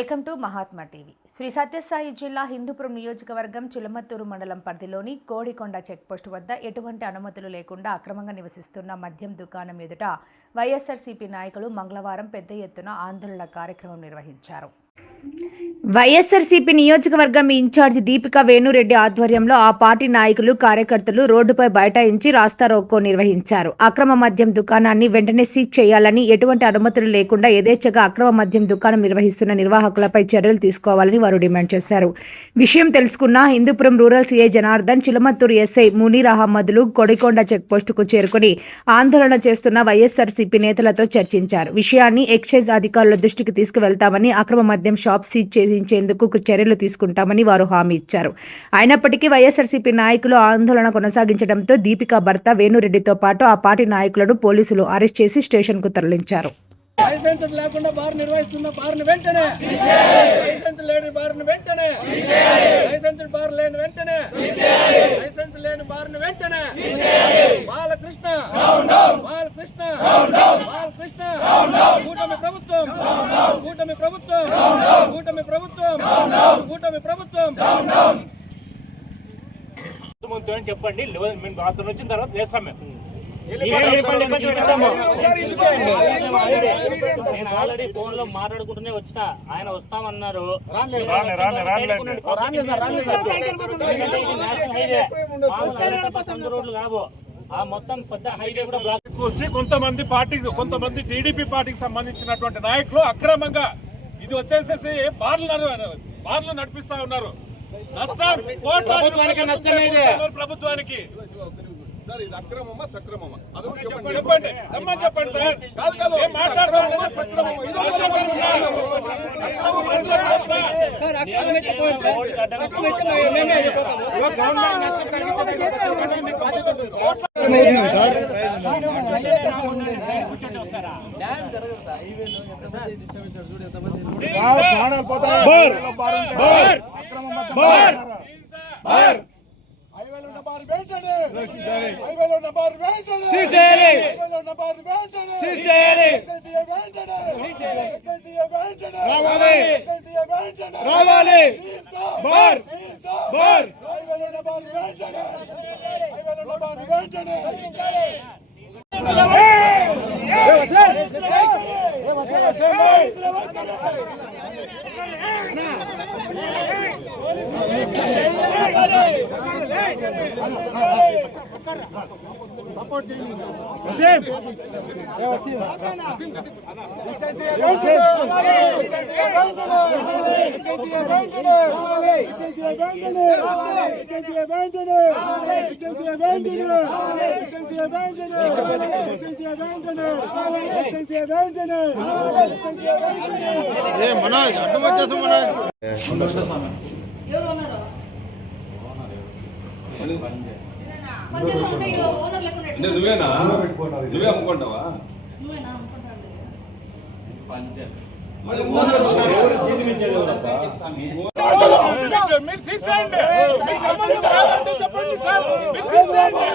Welcome to Mahatma TV. Sri Sathya Sai జిల్లా హిందూపురం నియోజకవర్గం చిలమత్తూరు మండలం పరిధిలోని కోడికొండ చెక్పోస్ట్ వద్ద ఎటువంటి అనుమతులు లేకుండా అక్రమంగా నివసిస్తున్న మద్యం దుకాణం ఎదుట వైఎస్ఆర్సీపీ నాయకులు మంగళవారం పెద్ద ఎత్తున ఆందోళన కార్యక్రమం నిర్వహించారు. వైఎస్ఆర్సీపీ నియోజకవర్గం ఇన్ఛార్జి దీపికా వేణురెడ్డి ఆధ్వర్యంలో ఆ పార్టీ నాయకులు కార్యకర్తలు రోడ్డుపై బైఠాయించి రాస్తారోకో నిర్వహించారు. అక్రమ మద్యం దుకాణాన్ని వెంటనే సీజ్ చేయాలని, ఎటువంటి అనుమతులు లేకుండా యథేచ్ఛగా అక్రమ మద్యం దుకాణం నిర్వహిస్తున్న నిర్వాహకులపై చర్యలు తీసుకోవాలని వారు డిమాండ్ చేశారు. విషయం తెలుసుకున్న Hindupuram rural CI Janardhan, Chilamathur SI Munir అహ్మద్లు కోడికొండ చెక్పోస్టుకు చేరుకుని ఆందోళన చేస్తున్న వైఎస్ఆర్సీపీ నేతలతో చర్చించారు. విషయాన్ని ఎక్సైజ్ అధికారుల దృష్టికి తీసుకువెళ్తామని, అక్రమ మద్యం షాప్ సీజ్ చేయించేందుకు చర్యలు తీసుకుంటామని వారు హామీ ఇచ్చారు. అయినప్పటికీ వైఎస్ఆర్సీపీ నాయకులు ఆందోళన కొనసాగించడంతో దీపికా భర్త వేణురెడ్డితో పాటు ఆ పార్టీ నాయకులను పోలీసులు అరెస్ట్ చేసి స్టేషన్కు తరలించారు. లైసెన్స్ లేకుండా బార్ నిర్వహిస్తున్న బార్ను వెంటనే, లైసెన్స్ లేని బార్ను వెంటనే, లైసెన్స్ బార్ లేని వెంటనే, లైసెన్స్ లేని బార్ను వెంటనే, బాలకృష్ణ బాలకృష్ణ బాలకృష్ణ కూటమి ప్రభుత్వం కూటమి ప్రభుత్వం కూటమి ప్రభుత్వం కూటమి ప్రభుత్వం చెప్పండి. అతను వచ్చిన తర్వాత వేస్తాం మేము. నేను ఆల్రెడీ ఫోన్ లో మాట్లాడుకుంటూనే వచ్చిన, ఆయన వస్తామన్నారు. రోడ్లు కావు, ఆ మొత్తం పెద్ద హైవే కూడా బ్లాక్ కూర్చి కొంతమంది టీడీపీ పార్టీకి సంబంధించినటువంటి నాయకులు అక్రమంగా ఇది వచ్చేసేసి బార్లు నడిపిస్తా ఉన్నారు. ప్రభుత్వానికి సార్, ఇది అక్రమమా సక్రమమా చెప్పండి, రమ్మని చెప్పండి సార్. నువ్వేనా? నువ్వే అమ్ముకుంటావా? మీరు తీసేయండి, చెప్పండి సార్, మీరు తీసేయండి.